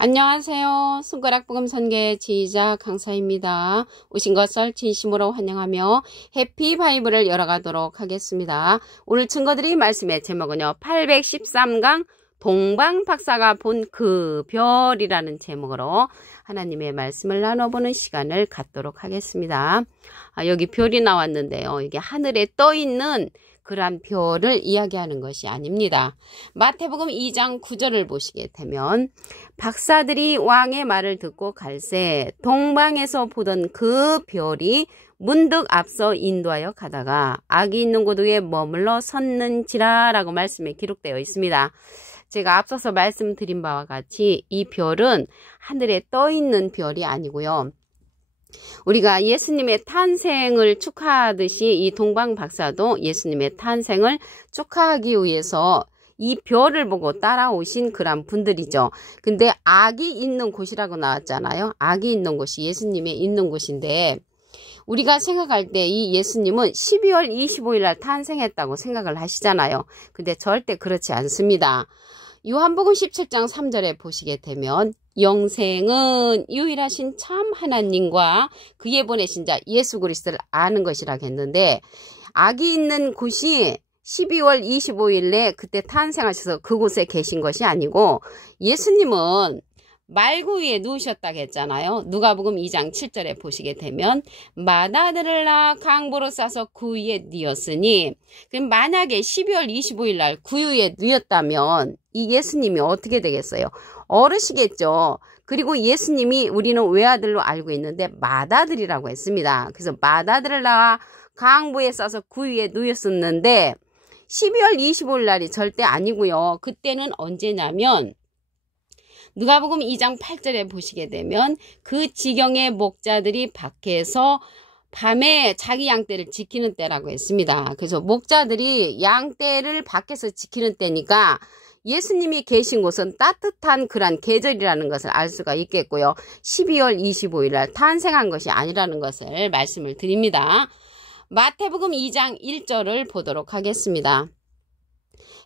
안녕하세요. 손가락복음 선계 지휘자 강사입니다. 오신 것을 진심으로 환영하며 해피 바이블을 열어가도록 하겠습니다. 오늘 증거드릴 말씀의 제목은요. 813강 동방박사가 본 그 별이라는 제목으로 하나님의 말씀을 나눠보는 시간을 갖도록 하겠습니다. 여기 별이 나왔는데요. 이게 하늘에 떠있는 그러한 별을 이야기하는 것이 아닙니다. 마태복음 2장 9절을 보시게 되면 박사들이 왕의 말을 듣고 갈새 동방에서 보던 그 별이 문득 앞서 인도하여 가다가 악이 있는 곳 위에 머물러 섰는지라 라고 말씀에 기록되어 있습니다. 제가 앞서서 말씀드린 바와 같이 이 별은 하늘에 떠 있는 별이 아니고요. 우리가 예수님의 탄생을 축하하듯이 이 동방박사도 예수님의 탄생을 축하하기 위해서 이 별을 보고 따라오신 그런 분들이죠. 근데 악이 있는 곳이라고 나왔잖아요. 악이 있는 곳이 예수님의 있는 곳인데 우리가 생각할 때 이 예수님은 12월 25일 날 탄생했다고 생각을 하시잖아요. 근데 절대 그렇지 않습니다. 요한복음 17장 3절에 보시게 되면 영생은 유일하신 참 하나님과 그의 보내신 자 예수 그리스도를 아는 것이라고 했는데 악이 있는 곳이 12월 25일에 그때 탄생하셔서 그곳에 계신 것이 아니고 예수님은 말구 위에 누우셨다고 했잖아요. 누가복음 2장 7절에 보시게 되면 마다들을 낳아 강보로 싸서 구유에 뉘었으니 그럼 만약에 12월 25일 날 구유에 뉘었다면 이 예수님이 어떻게 되겠어요? 어르시겠죠. 그리고 예수님이 우리는 외아들로 알고 있는데 맏아들이라고 했습니다. 그래서 맏아들을 낳아 강보에 싸서 구유에 누였었는데 12월 25일 날이 절대 아니고요. 그때는 언제냐면 누가복음 2장 8절에 보시게 되면 그 지경의 목자들이 밖에서 밤에 자기 양떼를 지키는 때라고 했습니다. 그래서 목자들이 양떼를 밖에서 지키는 때니까 예수님이 계신 곳은 따뜻한 그런 계절이라는 것을 알 수가 있겠고요. 12월 25일 날 탄생한 것이 아니라는 것을 말씀을 드립니다. 마태복음 2장 1절을 보도록 하겠습니다.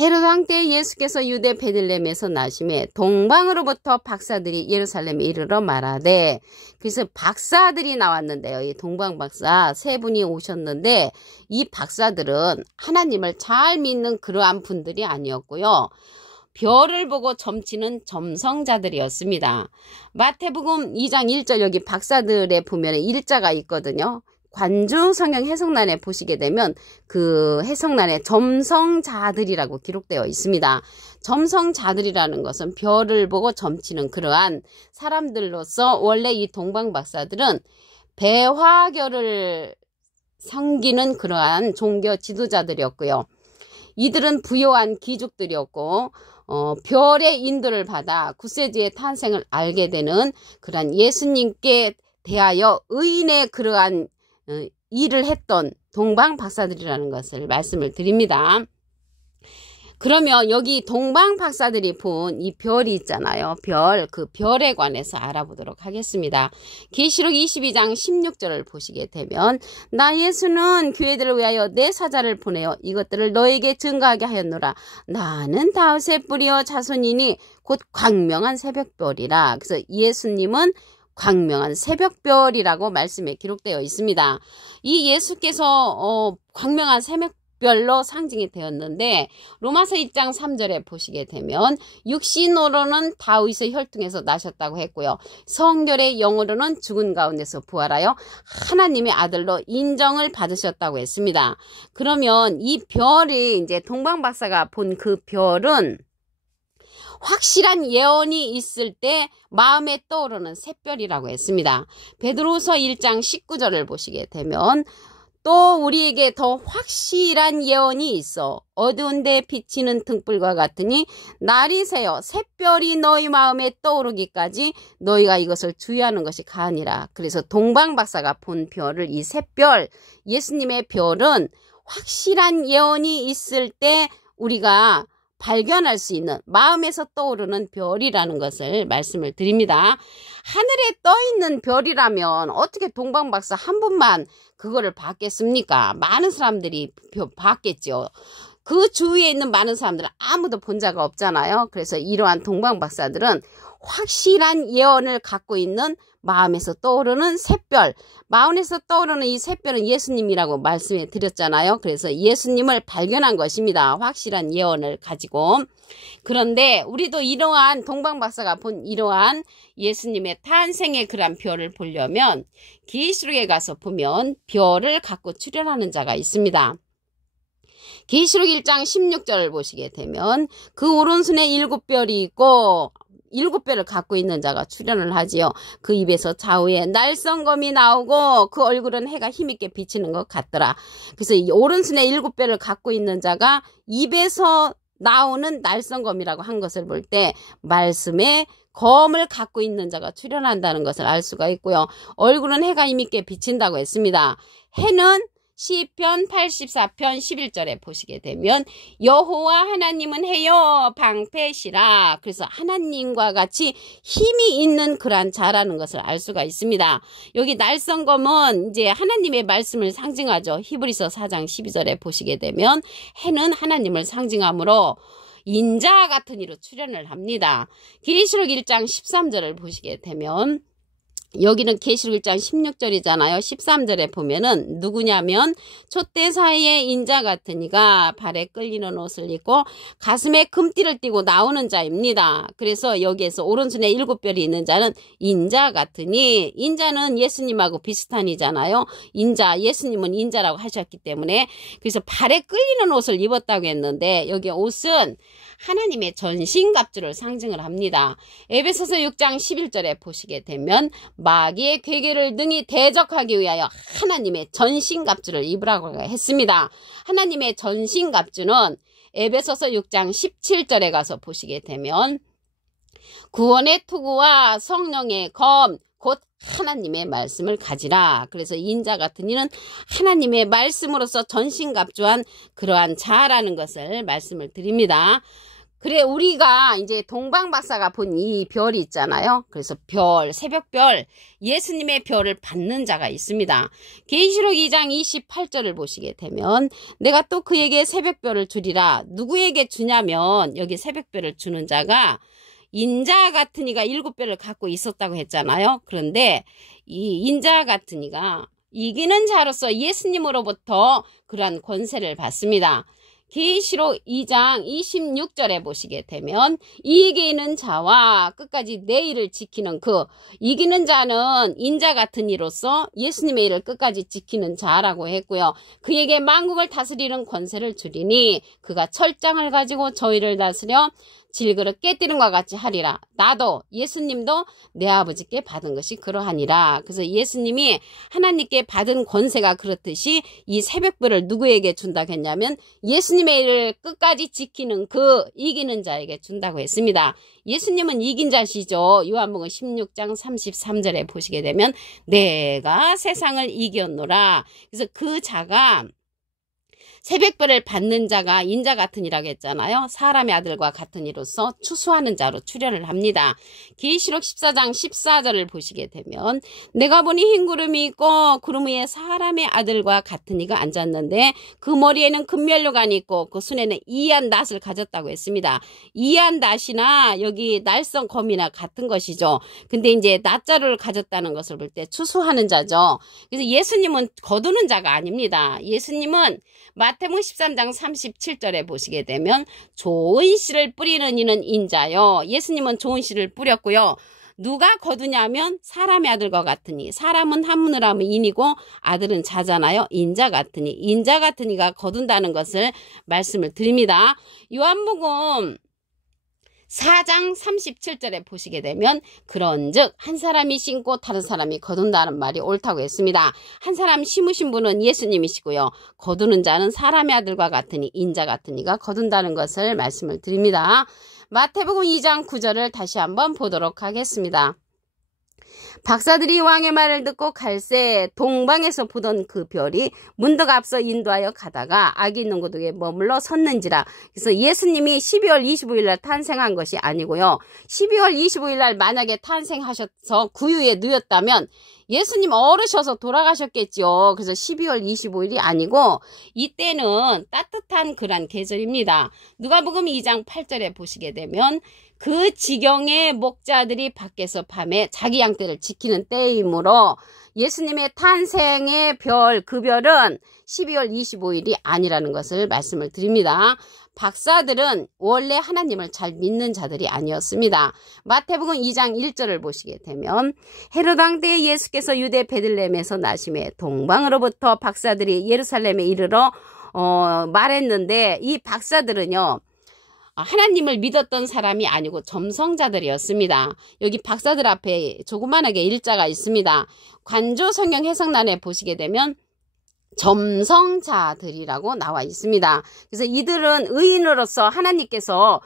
헤롯 왕 때 예수께서 유대 베들레헴에서 나심에 동방으로부터 박사들이 예루살렘에 이르러 말하되 그래서 박사들이 나왔는데요. 이 동방박사 세 분이 오셨는데 이 박사들은 하나님을 잘 믿는 그러한 분들이 아니었고요. 별을 보고 점치는 점성자들이었습니다. 마태복음 2장 1절 여기 박사들의 보면 일자가 있거든요. 관주 성경 해석란에 보시게 되면 그 해석란에 점성자들이라고 기록되어 있습니다. 점성자들이라는 것은 별을 보고 점치는 그러한 사람들로서 원래 이 동방박사들은 배화결을 섬기는 그러한 종교 지도자들이었고요. 이들은 부요한 귀족들이었고 별의 인도를 받아 구세주의 탄생을 알게 되는 그러한 예수님께 대하여 의인의 그러한 일을 했던 동방박사들이라는 것을 말씀을 드립니다. 그러면 여기 동방박사들이 본 이 별이 있잖아요. 별, 그 별에 관해서 알아보도록 하겠습니다. 계시록 22장 16절을 보시게 되면 나 예수는 교회들을 위하여 내 사자를 보내어 이것들을 너에게 증거하게 하였노라. 나는 다윗의 뿌리여 자손이니 곧 광명한 새벽별이라. 그래서 예수님은 광명한 새벽별이라고 말씀에 기록되어 있습니다. 이 예수께서 광명한 새벽별로 상징이 되었는데 로마서 1장 3절에 보시게 되면 육신으로는 다윗의 혈통에서 나셨다고 했고요. 성결의 영으로는 죽은 가운데서 부활하여 하나님의 아들로 인정을 받으셨다고 했습니다. 그러면 이 별이 이제 동방박사가 본 그 별은 확실한 예언이 있을 때 마음에 떠오르는 샛별이라고 했습니다. 베드로서 1장 19절을 보시게 되면 또 우리에게 더 확실한 예언이 있어 어두운 데 비치는 등불과 같으니 날이 새어 샛별이 너희 마음에 떠오르기까지 너희가 이것을 주의하는 것이 가니라. 그래서 동방박사가 본 별을 이 샛별 예수님의 별은 확실한 예언이 있을 때 우리가 발견할 수 있는 마음에서 떠오르는 별이라는 것을 말씀을 드립니다. 하늘에 떠있는 별이라면 어떻게 동방박사 한 분만 그거를 봤겠습니까? 많은 사람들이 봤겠죠. 그 주위에 있는 많은 사람들은 아무도 본 자가 없잖아요. 그래서 이러한 동방박사들은 확실한 예언을 갖고 있는 마음에서 떠오르는 샛별, 마음에서 떠오르는 이 샛별은 예수님이라고 말씀해 드렸잖아요. 그래서 예수님을 발견한 것입니다. 확실한 예언을 가지고. 그런데 우리도 이러한 동방박사가 본 이러한 예수님의 탄생의 그러한 별을 보려면 계시록에 가서 보면 별을 갖고 출현하는 자가 있습니다. 계시록 1장 16절을 보시게 되면 그 오른손에 7별이 있고 7별을 갖고 있는 자가 출현을 하지요. 그 입에서 좌우에 날성검이 나오고 그 얼굴은 해가 힘있게 비치는 것 같더라. 그래서 이 오른손에 7별을 갖고 있는 자가 입에서 나오는 날성검이라고 한 것을 볼 때 말씀에 검을 갖고 있는 자가 출현한다는 것을 알 수가 있고요. 얼굴은 해가 힘있게 비친다고 했습니다. 해는 시편 84편 11절에 보시게 되면 여호와 하나님은 해요 방패시라. 그래서 하나님과 같이 힘이 있는 그러한 자라는 것을 알 수가 있습니다. 여기 날성검은 이제 하나님의 말씀을 상징하죠. 히브리서 4장 12절에 보시게 되면 해는 하나님을 상징하므로 인자 같은 이로 출현을 합니다. 계시록 1장 13절을 보시게 되면 여기는 계시록 1장 16절이잖아요. 13절에 보면은 누구냐면 촛대 사이에 인자 같은 이가 발에 끌리는 옷을 입고 가슴에 금띠를 띠고 나오는 자입니다. 그래서 여기에서 오른손에 7별이 있는 자는 인자 같으니, 인자는 예수님하고 비슷한 이잖아요. 인자, 예수님은 인자라고 하셨기 때문에. 그래서 발에 끌리는 옷을 입었다고 했는데 여기 옷은 하나님의 전신갑주를 상징을 합니다. 에베소서 6장 11절에 보시게 되면 마귀의 괴계를 능히 대적하기 위하여 하나님의 전신갑주를 입으라고 했습니다. 하나님의 전신갑주는 에베소서 6장 17절에 가서 보시게 되면 구원의 투구와 성령의 검 곧 하나님의 말씀을 가지라. 그래서 인자 같은 이는 하나님의 말씀으로서 전신갑주한 그러한 자라는 것을 말씀을 드립니다. 그래, 우리가 이제 동방박사가 본 이 별이 있잖아요. 그래서 별, 새벽별, 예수님의 별을 받는 자가 있습니다. 계시록 2장 28절을 보시게 되면 내가 또 그에게 새벽별을 주리라. 누구에게 주냐면 여기 새벽별을 주는 자가 인자 같은 이가 7별을 갖고 있었다고 했잖아요. 그런데 이 인자 같은 이가 이기는 자로서 예수님으로부터 그러한 권세를 받습니다. 계시록 2장 26절에 보시게 되면 이기는 자와 끝까지 내 일을 지키는 그 이기는 자는 인자 같은 이로서 예수님의 일을 끝까지 지키는 자라고 했고요. 그에게 만국을 다스리는 권세를 주리니 그가 철장을 가지고 저희를 다스려 질그릇 깨뜨리는 것과 같이 하리라. 나도 예수님도 내 아버지께 받은 것이 그러하니라. 그래서 예수님이 하나님께 받은 권세가 그렇듯이 이 새벽별을 누구에게 준다고 했냐면 예수님의 일을 끝까지 지키는 그 이기는 자에게 준다고 했습니다. 예수님은 이긴 자시죠. 요한복음 16장 33절에 보시게 되면 내가 세상을 이겼노라. 그래서 그 자가 새벽별을 받는 자가 인자 같은 이라고 했잖아요. 사람의 아들과 같은 이로서 추수하는 자로 출현을 합니다. 계시록 14장 14절을 보시게 되면 내가 보니 흰 구름이 있고 구름 위에 사람의 아들과 같은 이가 앉았는데 그 머리에는 금면류관이 있고 그 손에는 이한 낫을 가졌다고 했습니다. 이한 낫이나 여기 날성 검이나 같은 것이죠. 근데 이제 낫자루를 가졌다는 것을 볼 때 추수하는 자죠. 그래서 예수님은 거두는 자가 아닙니다. 예수님은 마태복음 13장 37절에 보시게 되면 좋은 씨를 뿌리는 이는 인자요. 예수님은 좋은 씨를 뿌렸고요. 누가 거두냐면 사람의 아들과 같으니, 사람은 한문으로 하면 인이고 아들은 자잖아요. 인자 같으니, 인자 같은 이가 거둔다는 것을 말씀을 드립니다. 요한복음 4장 37절에 보시게 되면 그런즉 한 사람이 심고 다른 사람이 거둔다는 말이 옳다고 했습니다. 한 사람 심으신 분은 예수님이시고요. 거두는 자는 사람의 아들과 같으니 인자 같은 이가 거둔다는 것을 말씀을 드립니다. 마태복음 2장 9절을 다시 한번 보도록 하겠습니다. 박사들이 왕의 말을 듣고 갈새 동방에서 보던 그 별이 문득 앞서 인도하여 가다가 아기 농구독에 머물러 섰는지라. 그래서 예수님이 12월 25일 날 탄생한 것이 아니고요. 12월 25일 날 만약에 탄생하셔서 구유에 누였다면 예수님 어르셔서 돌아가셨겠죠. 그래서 12월 25일이 아니고 이때는 따뜻한 그런 계절입니다. 누가복음 2장 8절에 보시게 되면 그 지경의 목자들이 밖에서 밤에 자기 양떼를 지키는 때이므로 예수님의 탄생의 별, 그 별은 12월 25일이 아니라는 것을 말씀을 드립니다. 박사들은 원래 하나님을 잘 믿는 자들이 아니었습니다. 마태복음 2장 1절을 보시게 되면 헤롯 왕 때 예수께서 유대 베들레헴에서 나심에 동방으로부터 박사들이 예루살렘에 이르러 말했는데 이 박사들은요 하나님을 믿었던 사람이 아니고 점성자들이었습니다. 여기 박사들 앞에 조그만하게 일자가 있습니다. 관조 성경 해석란에 보시게 되면 점성자들이라고 나와 있습니다. 그래서 이들은 의인으로서 하나님께서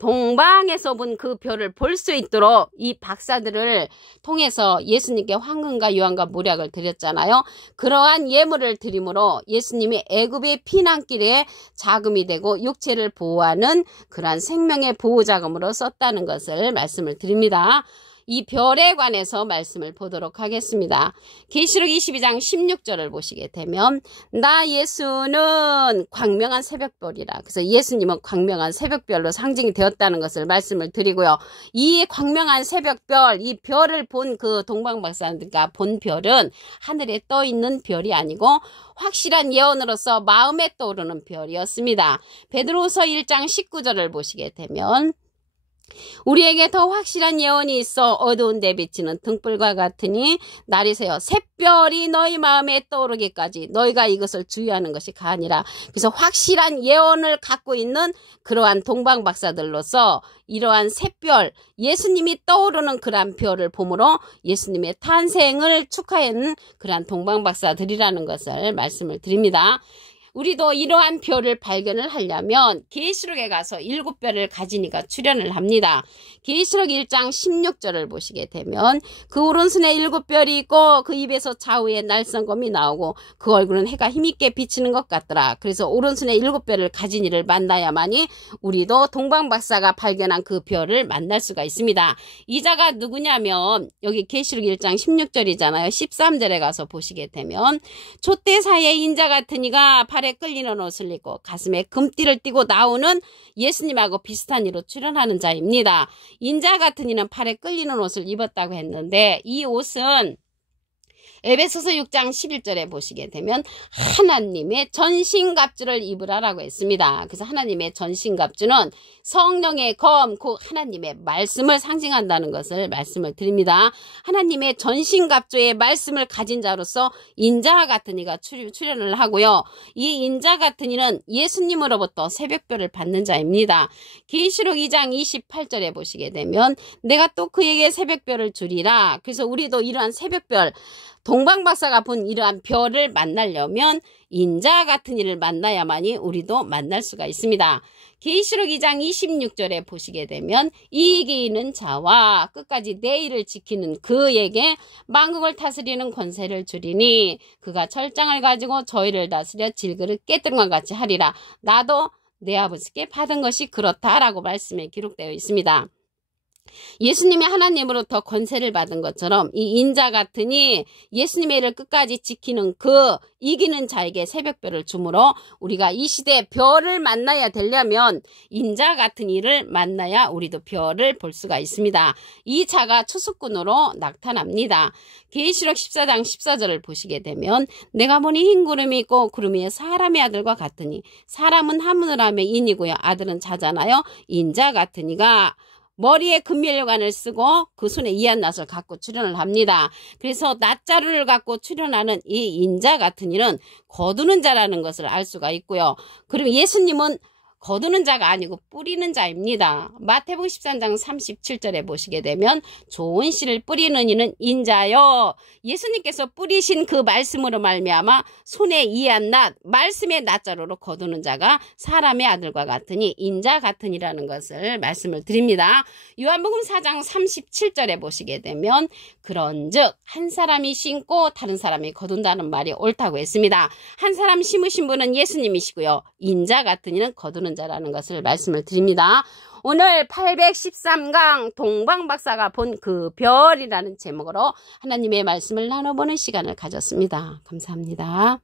동방에서 본 그 별을 볼 수 있도록 이 박사들을 통해서 예수님께 황금과 유황과 모략을 드렸잖아요. 그러한 예물을 드림으로 예수님이 애굽의 피난길에 자금이 되고 육체를 보호하는 그러한 생명의 보호자금으로 썼다는 것을 말씀을 드립니다. 이 별에 관해서 말씀을 보도록 하겠습니다. 계시록 22장 16절을 보시게 되면 나 예수는 광명한 새벽별이라. 그래서 예수님은 광명한 새벽별로 상징이 되었다는 것을 말씀을 드리고요. 이 광명한 새벽별, 이 별을 본 그 동방박사가 본 별은 하늘에 떠 있는 별이 아니고 확실한 예언으로서 마음에 떠오르는 별이었습니다. 베드로후서 1장 19절을 보시게 되면 우리에게 더 확실한 예언이 있어 어두운 데 비치는 등불과 같으니 날이 새어 샛별이 너희 마음에 떠오르기까지 너희가 이것을 주의하는 것이 가니라. 그래서 확실한 예언을 갖고 있는 그러한 동방박사들로서 이러한 샛별, 예수님이 떠오르는 그러한 별을 봄으로 예수님의 탄생을 축하하는 그러한 동방박사들이라는 것을 말씀을 드립니다. 우리도 이러한 별을 발견을 하려면 계시록에 가서 7별을 가진 이가 출현을 합니다. 계시록 1장 16절을 보시게 되면 그 오른손에 7별이 있고 그 입에서 좌우에 날성검이 나오고 그 얼굴은 해가 힘있게 비치는 것 같더라. 그래서 오른손에 7별을 가진 이를 만나야만이 우리도 동방박사가 발견한 그 별을 만날 수가 있습니다. 이 자가 누구냐면 여기 계시록 1장 16절이잖아요. 13절에 가서 보시게 되면 촛대 사이에 인자 같은 이가 팔에 끌리는 옷을 입고 가슴에 금띠를 띠고 나오는 예수님하고 비슷한 이로 출현하는 자입니다. 인자 같은 이는 팔에 끌리는 옷을 입었다고 했는데 이 옷은 에베소서 6장 11절에 보시게 되면 하나님의 전신갑주를 입으라라고 했습니다. 그래서 하나님의 전신갑주는 성령의 검, 그 하나님의 말씀을 상징한다는 것을 말씀을 드립니다. 하나님의 전신갑주의 말씀을 가진 자로서 인자 같은 이가 출현을 하고요. 이 인자 같은 이는 예수님으로부터 새벽별을 받는 자입니다. 계시록 2장 28절에 보시게 되면 내가 또 그에게 새벽별을 주리라. 그래서 우리도 이러한 새벽별, 동방박사가 본 이러한 별을 만나려면 인자 같은 이를 만나야만이 우리도 만날 수가 있습니다. 계시록 2장 26절에 보시게 되면 이익이 있는 자와 끝까지 내일을 지키는 그에게 만국을 다스리는 권세를 주리니 그가 철장을 가지고 저희를 다스려 질그릇 깨뜨린 것 같이 하리라. 나도 내 아버지께 받은 것이 그렇다라고 말씀에 기록되어 있습니다. 예수님이 하나님으로부터 권세를 받은 것처럼 이 인자 같으니 예수님의 일을 끝까지 지키는 그 이기는 자에게 새벽별을 주므로 우리가 이 시대에 별을 만나야 되려면 인자 같은 이를 만나야 우리도 별을 볼 수가 있습니다. 이 자가 추수꾼으로 나타납니다. 계시록 14장 14절을 보시게 되면 내가 보니 흰 구름이 있고 구름 위에 사람의 아들과 같으니 사람은 하늘함의 인이고요. 아들은 자잖아요. 인자 같은 이가 머리에 금면류관을 쓰고 그 손에 이한낫을 갖고 출현을 합니다. 그래서 낫자루를 갖고 출현하는 이 인자 같은 이는 거두는 자라는 것을 알 수가 있고요. 그리고 예수님은 거두는 자가 아니고 뿌리는 자입니다. 마태복음 13장 37절에 보시게 되면 좋은 씨를 뿌리는 이는 인자요. 예수님께서 뿌리신 그 말씀으로 말미암아 손에 이한 낫, 말씀의 낫자로로 거두는 자가 사람의 아들과 같으니 인자 같으니라는 것을 말씀을 드립니다. 요한복음 4장 37절에 보시게 되면 그런즉 한 사람이 심고 다른 사람이 거둔다는 말이 옳다고 했습니다. 한 사람 심으신 분은 예수님이시고요. 인자 같은 이는 거두는 자라는 것을 말씀을 드립니다. 오늘 813강 동방박사가 본 그 별이라는 제목으로 하나님의 말씀을 나눠보는 시간을 가졌습니다. 감사합니다.